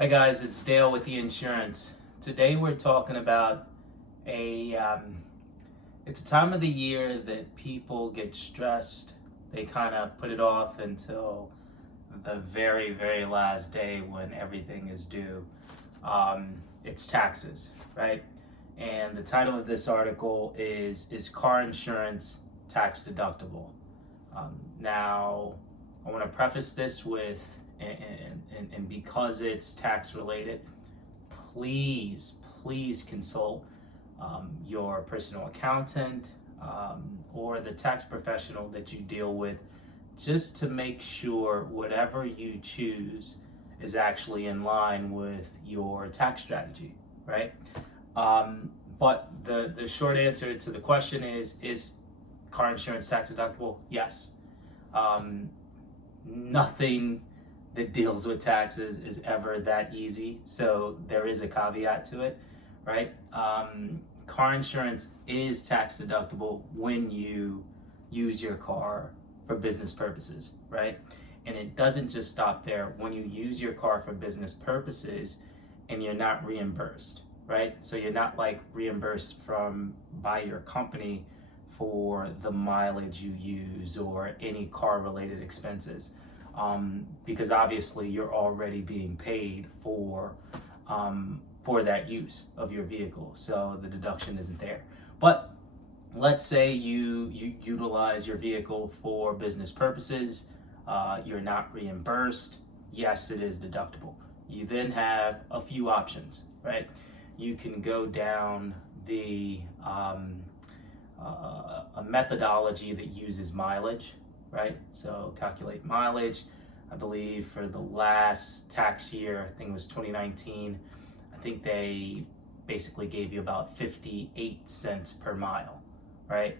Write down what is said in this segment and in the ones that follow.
Hi guys, it's Dale with the insurance. Today we're talking about it's a time of the year that people get stressed. They kind of put it off until the very, very last day when everything is due. It's taxes, right? And the title of this article is Car Insurance Tax Deductible. Now, I want to preface this with, and because it's tax related, please consult your personal accountant or the tax professional that you deal with, just to make sure whatever you choose is actually in line with your tax strategy, right? But the short answer to the question is car insurance tax deductible? Yes. Nothing that deals with taxes is ever that easy, so there is a caveat to it, right? Car insurance is tax deductible when you use your car for business purposes, right? And it doesn't just stop there. When you use your car for business purposes and you're not reimbursed, right? So you're not like reimbursed by your company for the mileage you use or any car related expenses, because obviously you're already being paid for that use of your vehicle, so the deduction isn't there. But let's say you utilize your vehicle for business purposes, you're not reimbursed. Yes, it is deductible. You then have a few options, right? You can go down a methodology that uses mileage, right? So calculate mileage. I believe for the last tax year, I think it was 2019, I think they basically gave you about 58 cents per mile, right?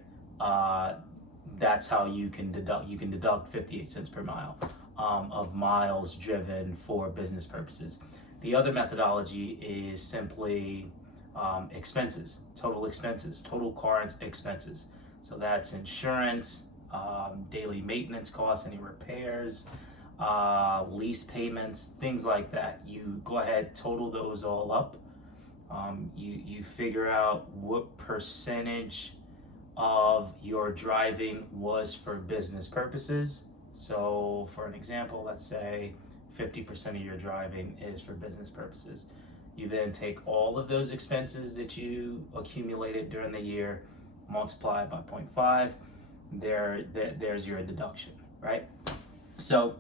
That's how you can deduct. You can deduct 58 cents per mile of miles driven for business purposes. The other methodology is simply expenses, total car expenses. So that's insurance, daily maintenance costs, any repairs, lease payments, things like that. You go ahead, total those all up. You figure out what percentage of your driving was for business purposes. So for an example, let's say 50% of your driving is for business purposes. You then take all of those expenses that you accumulated during the year, multiply it by 0.5, there's your deduction, right? So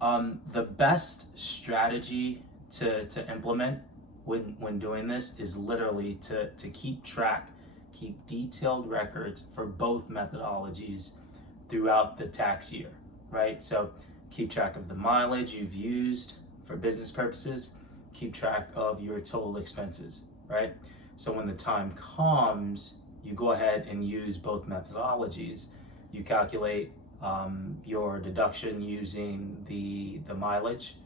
the best strategy to implement when doing this is literally to keep detailed records for both methodologies throughout the tax year, right? So keep track of the mileage you've used for business purposes, keep track of your total expenses, right? So when the time comes, you go ahead and use both methodologies. You calculate your deduction using the mileage,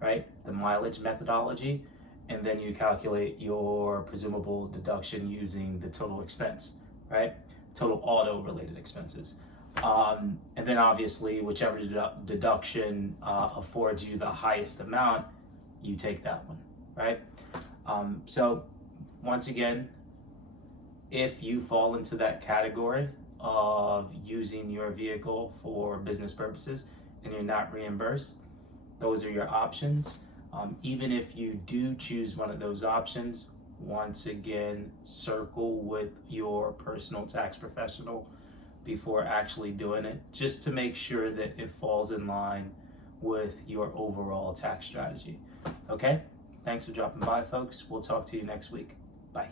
right? The mileage methodology, and then you calculate your presumable deduction using the total expense, right? Total auto related expenses. And then obviously whichever deduction affords you the highest amount, you take that one, right? So once again, if you fall into that category of using your vehicle for business purposes and you're not reimbursed, those are your options. Even if you do choose one of those options, once again, circle with your personal tax professional before actually doing it, just to make sure that it falls in line with your overall tax strategy. Okay? Thanks for dropping by, folks. We'll talk to you next week. Bye.